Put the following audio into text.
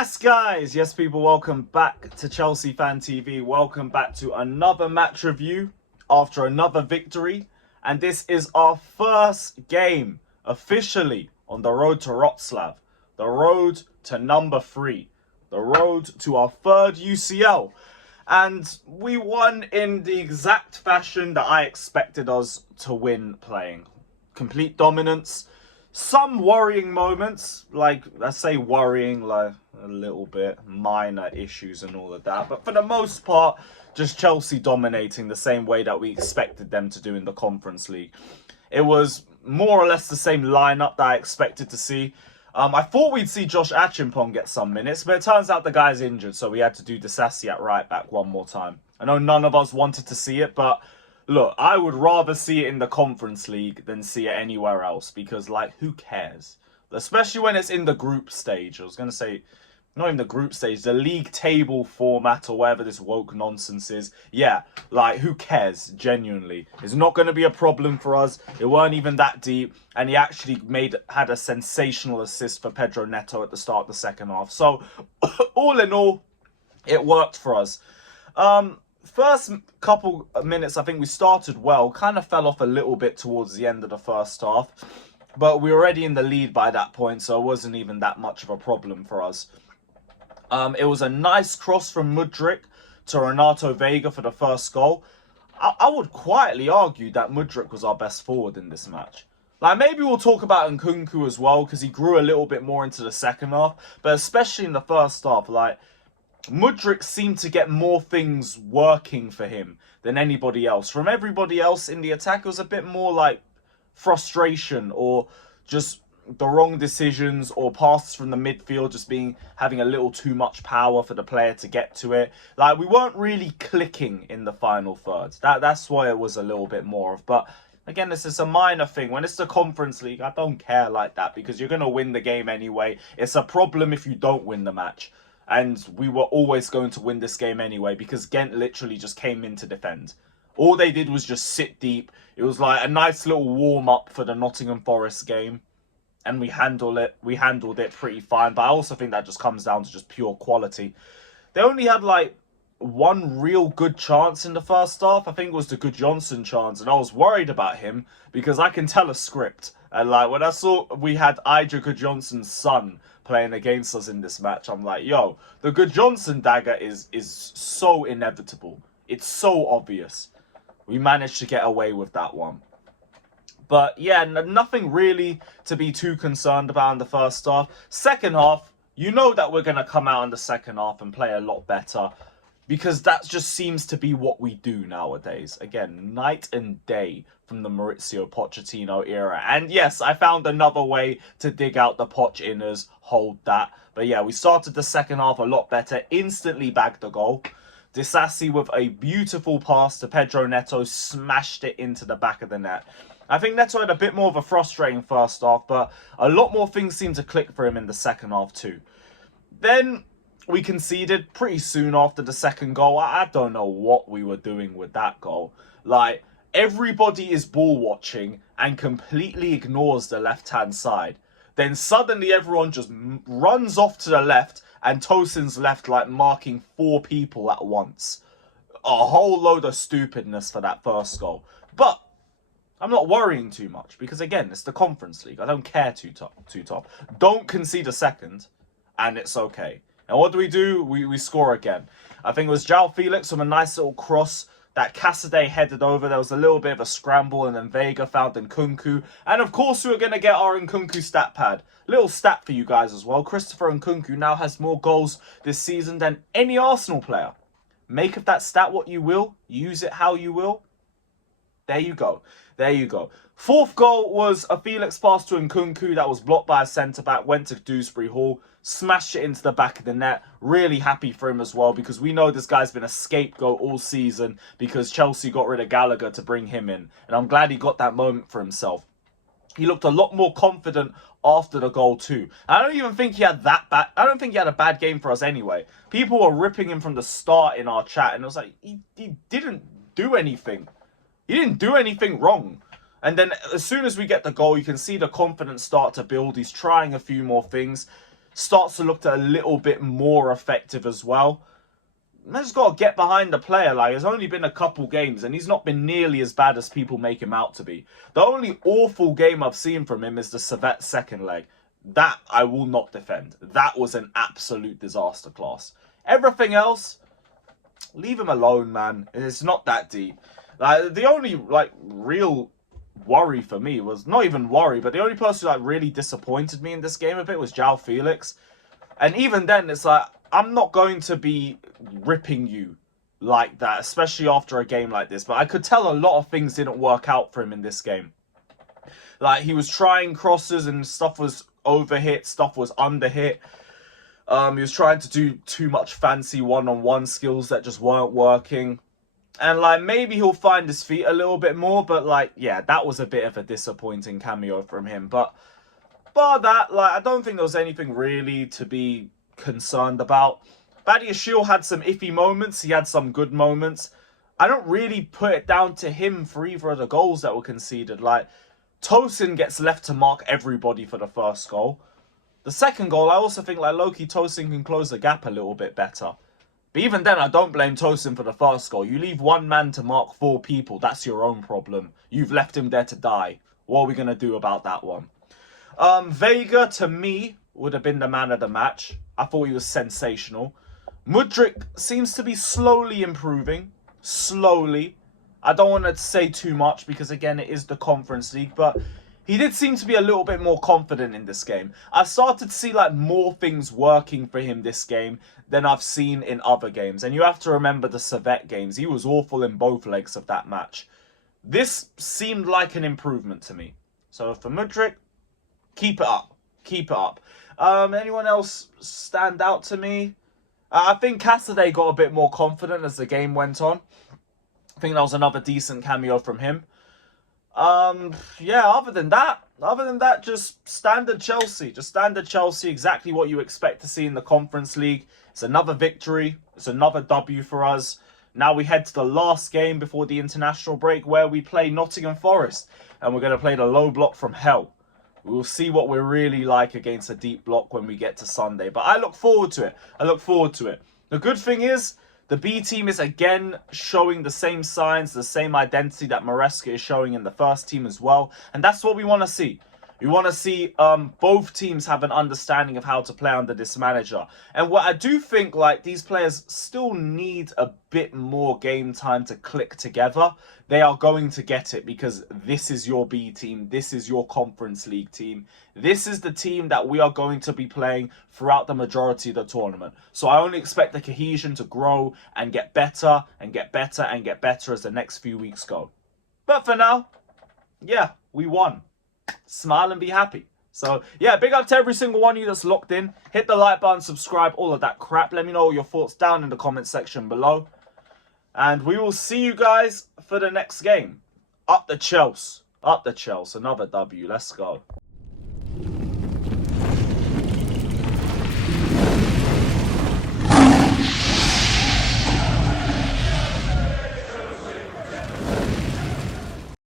Yes, guys. Yes, people. Welcome back to Chelsea Fan TV. Welcome back to another match review after another victory. And this is our first game officially on the road to Wrocław. The road to number 3. The road to our third UCL. And we won in the exact fashion that I expected us to win playing. Complete dominance. Some worrying moments, like, I say worrying, like a little bit, minor issues and all of that. But for the most part, just Chelsea dominating the same way that we expected them to do in the Conference League. It was more or less the same lineup that I expected to see. I thought we'd see Josh Achimpong get some minutes, but it turns out the guy's injured, so we had to do Disasi at right back one more time. I know none of us wanted to see it, but look, I would rather see it in the Conference League than see it anywhere else because, like, who cares? Especially when it's in the group stage. I was going to say, not even the group stage, the league table format or whatever this woke nonsense is. Yeah, like, who cares? Genuinely. It's not going to be a problem for us. It weren't even that deep. And he actually had a sensational assist for Pedro Neto at the start of the second half. So, all in all, it worked for us. First couple of minutes, I think we started well. Kind of fell off a little bit towards the end of the first half. But we were already in the lead by that point, so it wasn't even that much of a problem for us. It was a nice cross from Mudryk to Renato Veiga for the first goal. I would quietly argue that Mudryk was our best forward in this match. Like, maybe we'll talk about Nkunku as well, because he grew a little bit more into the second half. But especially in the first half, like, Mudryk seemed to get more things working for him than anybody else. From everybody else in the attack, it was a bit more like frustration or just the wrong decisions or passes from the midfield just having a little too much power for the player to get to it. Like, we weren't really clicking in the final third. That's why it was a little bit more of. But again, this is a minor thing. When it's the Conference League, I don't care like that because you're going to win the game anyway. It's a problem if you don't win the match. And we were always going to win this game anyway because Gent literally just came in to defend. All they did was just sit deep. It was like a nice little warm-up for the Nottingham Forest game. And we handled it pretty fine. But I also think that just comes down to just pure quality. They only had like one real good chance in the first half. I think it was the Gudjohnsen chance. And I was worried about him because I can tell a script. And like when I saw we had Ija Gudjohnsen's son playing against us in this match, I'm like, yo, the Gudjohnsen dagger is so inevitable. It's so obvious. We managed to get away with that one. But yeah, nothing really to be too concerned about in the first half. Second half, you know that we're going to come out in the second half and play a lot better. Because that just seems to be what we do nowadays. Again, night and day from the Maurizio Pochettino era. And yes, I found another way to dig out the Poch inners. Hold that. But yeah, we started the second half a lot better. Instantly bagged the goal. Disasi with a beautiful pass to Pedro Neto. Smashed it into the back of the net. I think Neto had a bit more of a frustrating first half. But a lot more things seemed to click for him in the second half too. Then we conceded pretty soon after the second goal. I don't know what we were doing with that goal. Like, everybody is ball watching and completely ignores the left-hand side. Then suddenly everyone just runs off to the left and Tosin's left, like, marking 4 people at once. A whole load of stupidness for that first goal. But I'm not worrying too much because, again, it's the Conference League. I don't care too top. Don't concede a second and it's okay. And what do? We score again. I think it was João Felix with a nice little cross that Cassidy headed over. There was a little bit of a scramble and then Veiga found Nkunku. And of course we were going to get our Nkunku stat pad. Little stat for you guys as well. Christopher Nkunku now has more goals this season than any Arsenal player. Make of that stat what you will. Use it how you will. There you go. There you go. Fourth goal was a Felix pass to Nkunku that was blocked by a centre-back. Went to Dewsbury-Hall. Smashed it into the back of the net. Really happy for him as well because we know this guy's been a scapegoat all season because Chelsea got rid of Gallagher to bring him in. And I'm glad he got that moment for himself. He looked a lot more confident after the goal too. I don't even think he had I don't think he had a bad game for us anyway. People were ripping him from the start in our chat and it was like, he didn't do anything. He didn't do anything wrong. And then as soon as we get the goal, you can see the confidence start to build. He's trying a few more things. starts to look a little bit more effective as well. Man just got to get behind the player. Like, it's only been a couple games and he's not been nearly as bad as people make him out to be. The only awful game I've seen from him is the cfctvyt second leg. That I will not defend. That was an absolute disaster class. Everything else, leave him alone, man. It's not that deep. Like, the only real worry for me was, not even worry, but the only person who really disappointed me in this game a bit was João Felix. And even then, it's like, I'm not going to be ripping you like that, especially after a game like this. But I could tell a lot of things didn't work out for him in this game. Like, he was trying crosses and stuff was overhit, stuff was underhit. He was trying to do too much fancy one-on-one skills that just weren't working. And, maybe he'll find his feet a little bit more. But, yeah, that was a bit of a disappointing cameo from him. But bar that, I don't think there was anything really to be concerned about. Badiashile had some iffy moments. He had some good moments. I don't really put it down to him for either of the goals that were conceded. Tosin gets left to mark everybody for the first goal. The second goal, I also think low-key Tosin can close the gap a little bit better. But even then, I don't blame Tosin for the first goal. You leave one man to mark 4 people. That's your own problem. You've left him there to die. What are we going to do about that one? Veiga, to me, would have been the man of the match. I thought he was sensational. Mudryk seems to be slowly improving. Slowly. I don't want to say too much because, again, it is the Conference League. But he did seem to be a little bit more confident in this game. I started to see, more things working for him this game than I've seen in other games. And you have to remember the cfctvyt games. He was awful in both legs of that match. This seemed like an improvement to me. So for Mudryk, keep it up. Keep it up. Anyone else stand out to me? I think Cassidy got a bit more confident as the game went on. I think that was another decent cameo from him. Yeah, other than that, just standard Chelsea. Just standard Chelsea, exactly what you expect to see in the Conference League. It's another victory. It's another W for us. Now we head to the last game before the international break where we play Nottingham Forest. And we're going to play the low block from hell. We'll see what we're really like against a deep block when we get to Sunday. But I look forward to it. I look forward to it. The good thing is, the B team is again showing the same signs, the same identity that Maresca is showing in the first team as well. And that's what we want to see. We want to see both teams have an understanding of how to play under this manager. And what I do think, these players still need a bit more game time to click together. They are going to get it because this is your B team. This is your Conference League team. This is the team that we are going to be playing throughout the majority of the tournament. So I only expect the cohesion to grow and get better and get better and get better as the next few weeks go. But for now, yeah, we won. Smile and be happy. So, yeah, big up to every single one of you that's locked in. Hit the like button, subscribe, all of that crap. Let me know your thoughts down in the comment section below. And we will see you guys for the next game. Up the Chelsea. Up the Chelsea. Another W. Let's go.